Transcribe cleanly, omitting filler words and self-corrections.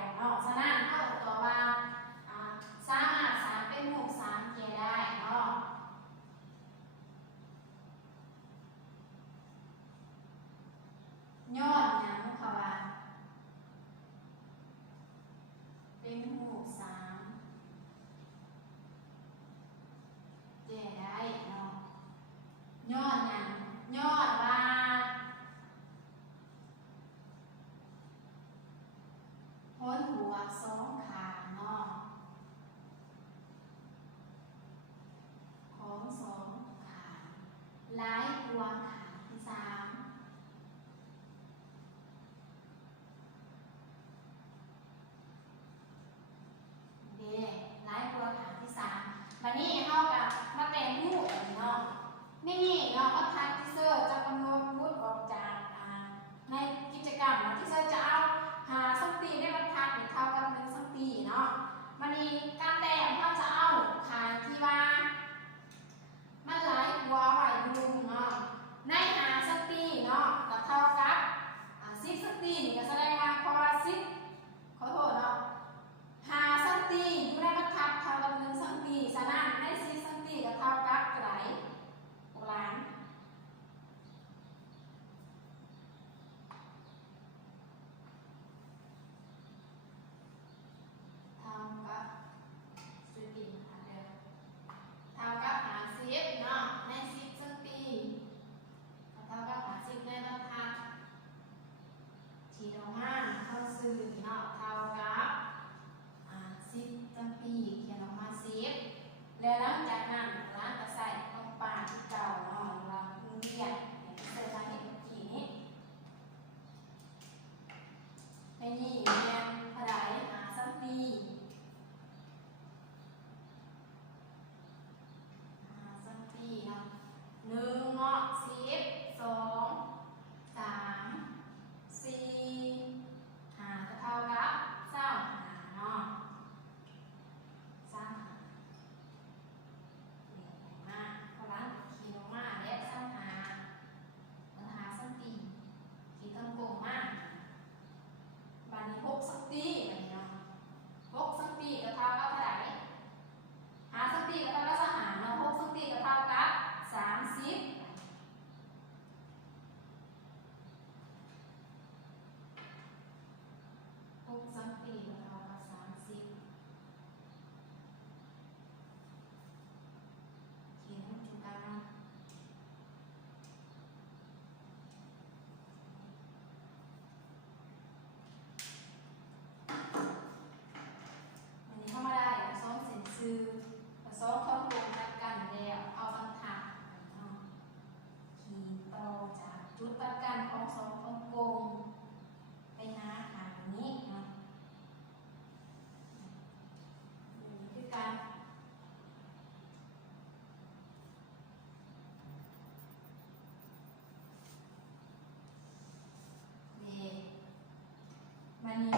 กเนาะฉะนั้นเท่ากับตัวว่าสามารถสามเป็นรูปสามแก่ได้เนาะย้อนหยังค่ะว่าเป็นรูปสามแก่ได้เนาะย้อนหยังย้อนว่าผลบวกสองข้างเนาะของสองข้างหลายกว่าข้างที่สามเด้หลายกว่าข้างที่สามบัดนี้เฮากับมาแต่งรูปเนาะนี่เนาะก็ทักที่เซอร์จะกำหนดรูปออกจากในกิจกรรมที่เซอร์จะเอาหาสัมตีได้บรรทัดเท่ากับ1สัมตีเนาะมันมีการแต่งเขาจะเอาขายที่ว่ามันหลายกว่าไหวยุงเนาะในหาสัมตีเนาะกับเท่ากับ10สัมตีนี่ก็แสดงว่าเพราะว่า10ขอโทษเนาะหาสัมตีอยู่ในบรรทัดเท่ากับ1สัมตีฉะนั้นใน10สัมตีก็เท่ากับเท่าไหร่6 ล้านเท่ากับซื้อตีนะคะเดี๋ยวเท่ากับ50เนาะใน10สัมตีเท่ากับ50ในบรรทัดที่ออกมาเข้าซื้อเนาะเท่ากับ10สัมตีเขียนออกมา10แล้วหลังจากนั้นร้านก็ใส่ลงปากที่เก่าเนาะเราเรียนเสร็จแล้วเห็นเมื่อกี้นี้ในนี้เรียนเท่าไหร่สัมตีสัมตีเนาะ1เนาะ10 2 3 4 5ก็เท่ากับ25เนาะ25เนี่ยมาเพราะร้านขีดออกมาและ25มันหาสัมตีขีดตรงกลมมากบัดนี้6สัมตีบัดนี้เนาะ6สัมตีก็เท่ากับเท่าไหร่หาสัมตีก็เท่ากับ25เนาะ6สัมตีก็เท่ากับ30 6สัมตีก็เท่ากับ30เขียนให้ถูกกันนะวันนี้เข้ามาได้ซ้อมเส้นซื้อซ้อมเข้าวงจัดกันแล้วเอาบรรทัดขีดต่อจากจุดตัดกันของสองวงกลมไปหาหางนี้นะนี่คือการมันมี